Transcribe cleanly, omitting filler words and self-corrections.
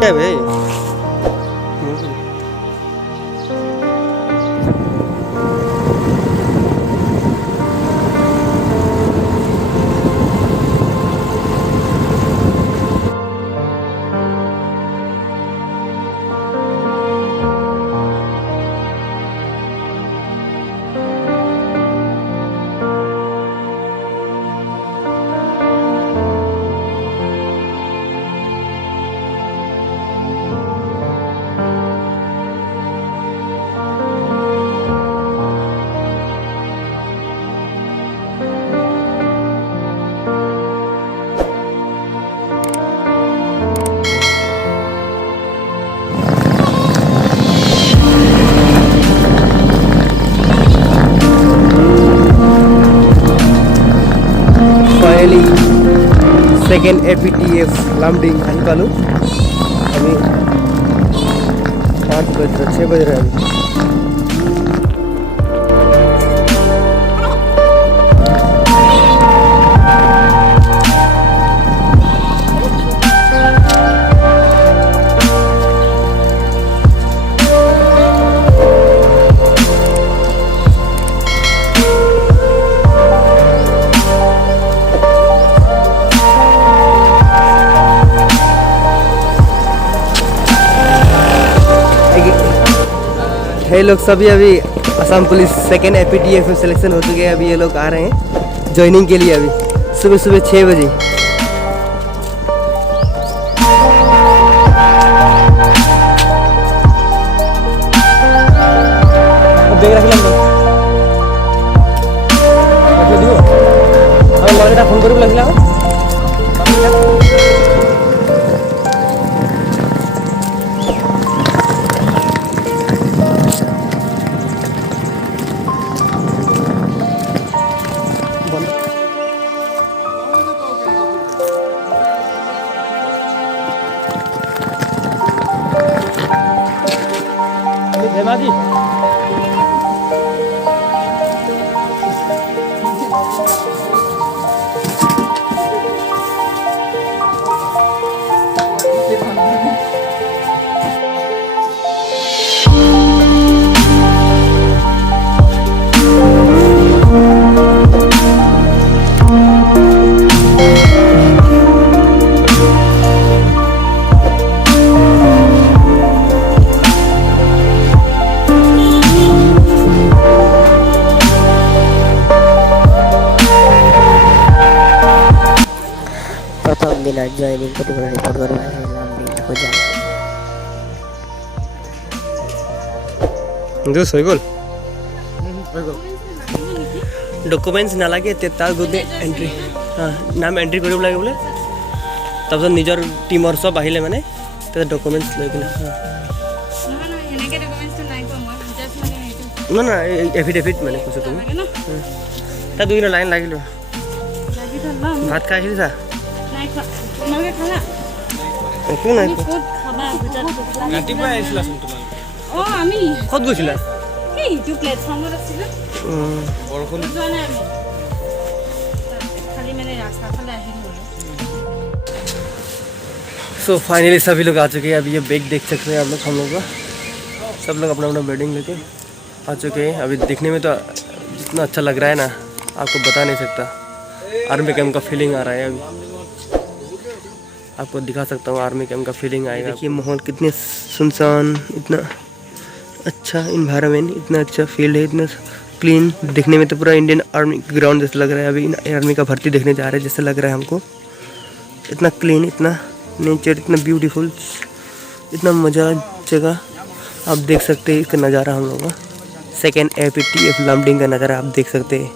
क्या भाई finally second APTF Lumding आही पालू अभी 5 बज रहे 6 बज रहे हैं अभी। ये लोग सभी अभी असम पुलिस सेकेंड APTF में सिलेक्शन हो चुके हैं। अभी ये लोग आ रहे हैं ज्वाइनिंग के लिए अभी सुबह सुबह 6 बजे। देख रखिए फोन कर जी प्रथम दिन जॉइनिंग को रिपोर्ट हो जाए डॉक्यूमेंट्स ना लगे तार गोदे एंट्री हाँ नाम एंट्री कर लगे बोले तब निजर टीमर सब आहिले माने डॉक्यूमेंट्स लेकिन ना ना एफिडेविट माने कुछ तुम ता दुई लाइन लागिल भात खाइल था একো নাই ৰাতিপুৱা আহিছিলা চোন তোমালোক আমি ক'ত গৈছিলা এই ইটো প্লেটফৰ্মত আছিল বৰষুণ যোৱা নাই আমি খালি মানে ৰাস্তা ফালে আহিলো। सो फाइनली सभी लोग आ चुके हैं। अभी ये बैग देख सकते हैं आप लोग हम लोग का सब लोग अपना अपना बेडिंग लेके आ चुके हैं। अभी देखने में तो जितना अच्छा लग रहा है ना आपको बता नहीं सकता। आर्मी कैंप का फीलिंग आ रहा है। अभी आपको दिखा सकता हूँ आर्मी कैंप का फीलिंग आएगा। देखिए माहौल कितने सुनसान, इतना अच्छा इन्वायरमेंट, इतना अच्छा फील्ड है, इतना क्लीन। देखने में तो पूरा इंडियन आर्मी ग्राउंड जैसा लग रहा है। अभी आर्मी का भर्ती देखने जा रहे हैं जैसा लग रहा है हमको। इतना क्लीन, इतना नेचर, इतना ब्यूटीफुल, इतना मज़ा जगह आप देख सकते हैं। इसका नज़ारा हम लोग का सेकेंड APTF लामडिंग का नज़ारा आप देख सकते हैं।